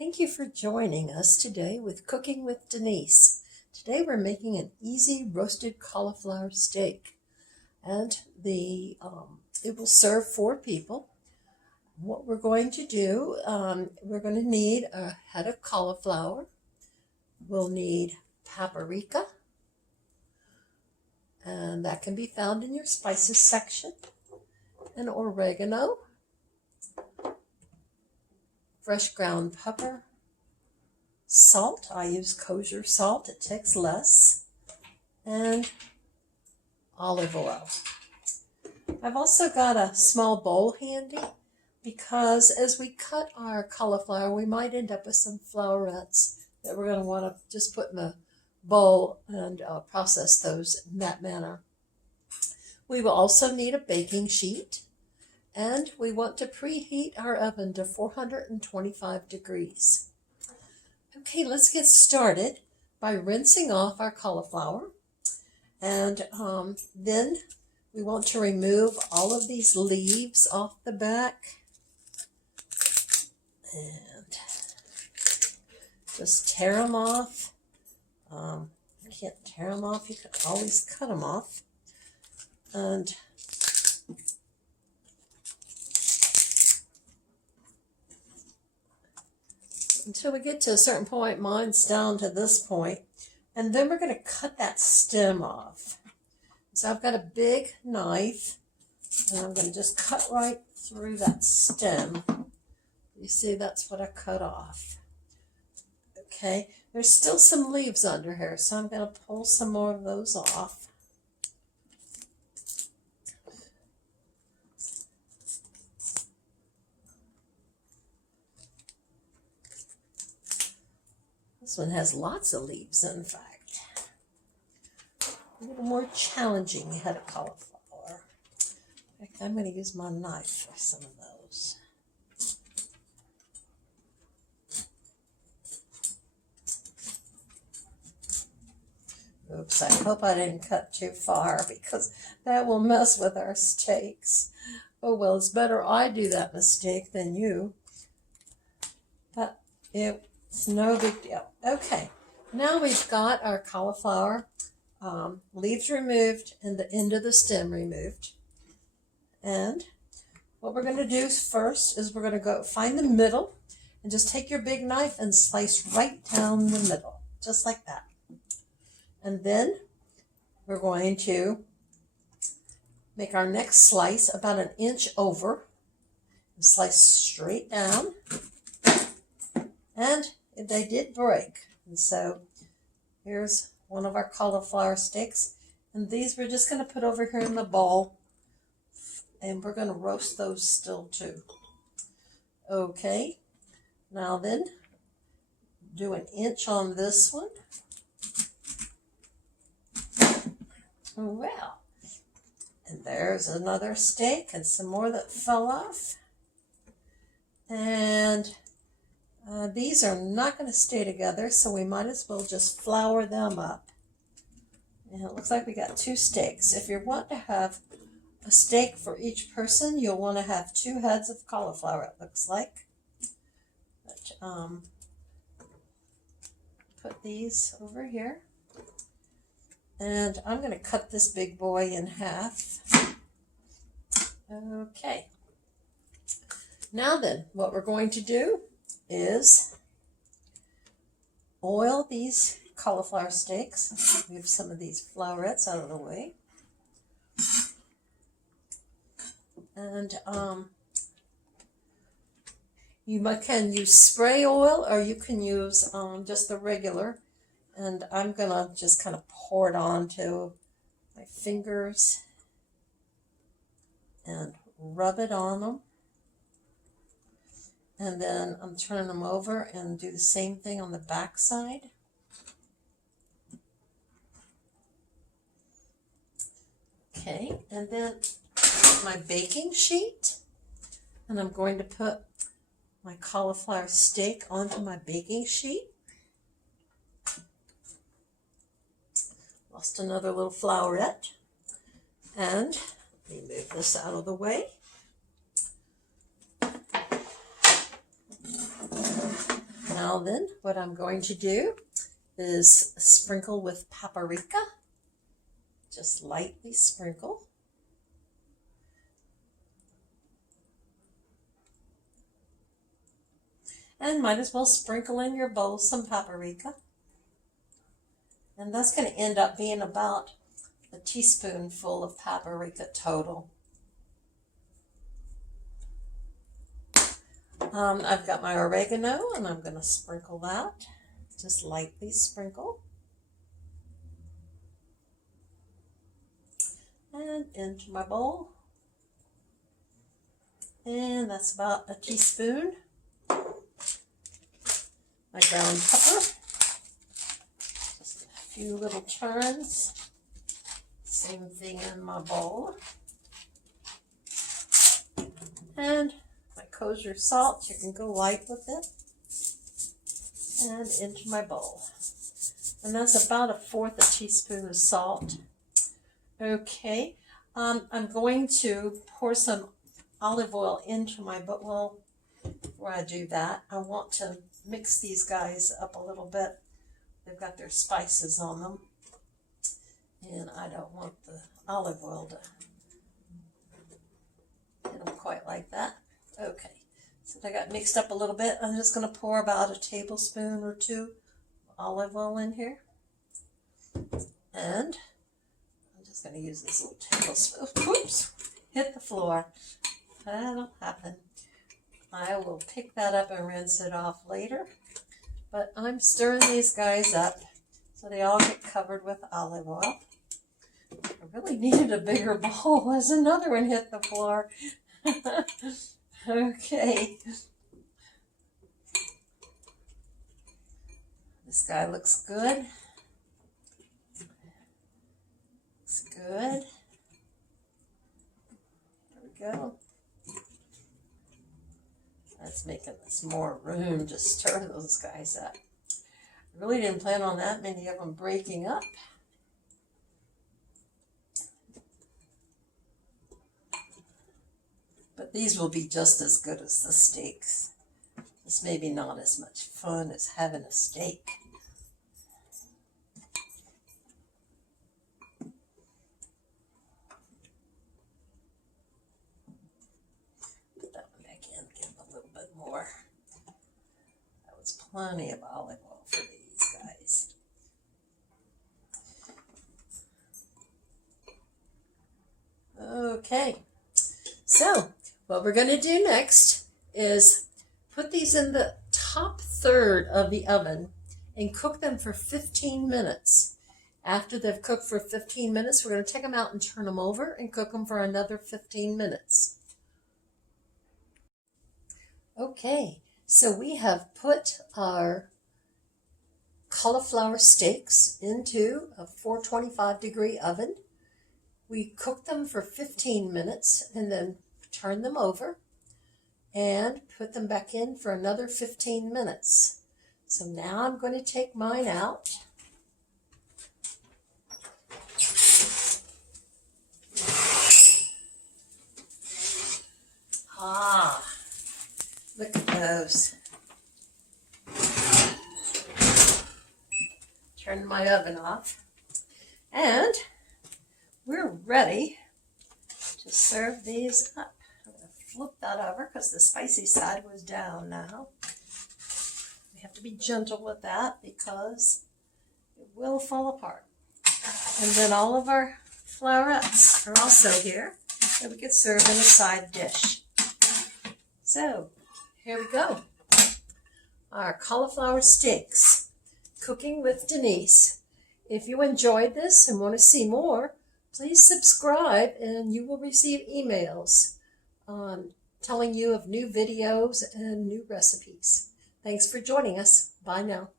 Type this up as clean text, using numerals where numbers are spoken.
Thank you for joining us today with Cooking with Denise. Today we're making an easy roasted cauliflower steak, and it will serve 4 people. What we're going to do, we're going to need a head of cauliflower. We'll need paprika, and that can be found in your spices section, and oregano, fresh ground pepper, salt. I use kosher salt, it takes less, and olive oil. I've also got a small bowl handy because as we cut our cauliflower, we might end up with some flowerets that we're going to want to just put in a bowl and process those in that manner. We will also need a baking sheet, and we want to preheat our oven to 425 degrees. Okay, let's get started by rinsing off our cauliflower, and then we want to remove all of these leaves off the back and just tear them off. You can't tear them off, you can always cut them off. And until we get to a certain point, mine's down to this point, and then we're going to cut that stem off. So I've got a big knife, and I'm going to just cut right through that stem. You see, that's what I cut off. Okay, there's still some leaves under here, so I'm going to pull some more of those off. This one has lots of leaves, in fact. A little more challenging head of cauliflower. In fact, I'm going to use my knife for some of those. Oops, I hope I didn't cut too far because that will mess with our steaks. Oh well, it's better I do that mistake than you. But it's no big deal. Okay, now we've got our cauliflower leaves removed and the end of the stem removed. And what we're going to do first is we're going to go find the middle and just take your big knife and slice right down the middle, just like that. And then we're going to make our next slice about 1 inch over and slice straight down. And they did break. And so here's one of our cauliflower steaks. And these we're just going to put over here in the bowl. And we're going to roast those still too. Okay. Now then, do 1 inch on this one. Well, and there's another steak and some more that fell off. And these are not going to stay together, so we might as well just flour them up. And it looks like we got 2 steaks. If you want to have a steak for each person, you'll want to have 2 heads of cauliflower, it looks like. But, put these over here. And I'm going to cut this big boy in half. Okay. Now then, what we're going to do is oil these cauliflower steaks. Move some of these flowerets out of the way. And you can use spray oil or you can use just the regular. And I'm going to just kind of pour it onto my fingers and rub it on them. And then I'm turning them over and do the same thing on the back side. Okay, and then my baking sheet. And I'm going to put my cauliflower steak onto my baking sheet. Lost another little flowerette. And let me move this out of the way. Now then, what I'm going to do is sprinkle with paprika. Just lightly sprinkle. And might as well sprinkle in your bowl some paprika. And that's going to end up being about a teaspoonful of paprika total. I've got my oregano, and I'm going to sprinkle that. Just lightly sprinkle. And into my bowl. And that's about a teaspoon. My ground pepper. Just a few little turns. Same thing in my bowl. And my kosher salt, you can go light with it. And into my bowl. And that's about 1/4 teaspoon of salt. Okay, I'm going to pour some olive oil into my bowl. Well, before I do that, I want to mix these guys up a little bit. They've got their spices on them. And I don't want the olive oil to hit them quite like that. Okay, so they got mixed up a little bit. I'm just going to pour about 1 tablespoon or 2 olive oil in here. And I'm just going to use this little tablespoon. Oops, hit the floor. That'll happen. I will pick that up and rinse it off later. But I'm stirring these guys up so they all get covered with olive oil. I really needed a bigger bowl as another one hit the floor. Okay. This guy looks good. Looks good. There we go. That's making us more room to stir those guys up. I really didn't plan on that many of them breaking up. But these will be just as good as the steaks. This may be not as much fun as having a steak. Put that one back in, give them a little bit more. That was plenty of olive oil for these guys. Okay, so what we're going to do next is put these in the top third of the oven and cook them for 15 minutes. After they've cooked for 15 minutes, we're going to take them out and turn them over and cook them for another 15 minutes. Okay, so we have put our cauliflower steaks into a 425-degree oven. We cook them for 15 minutes and then turn them over and put them back in for another 15 minutes. So now I'm going to take mine out. Ah, look at those. Turn my oven off. And we're ready to serve these up. I'm going to flip that over because the spicy side was down now. We have to be gentle with that because it will fall apart. And then all of our flowerets are also here that we could serve in a side dish. So here we go. Our cauliflower steaks, cooking with Denise. If you enjoyed this and want to see more, please subscribe and you will receive emails telling you of new videos and new recipes. Thanks for joining us. Bye now.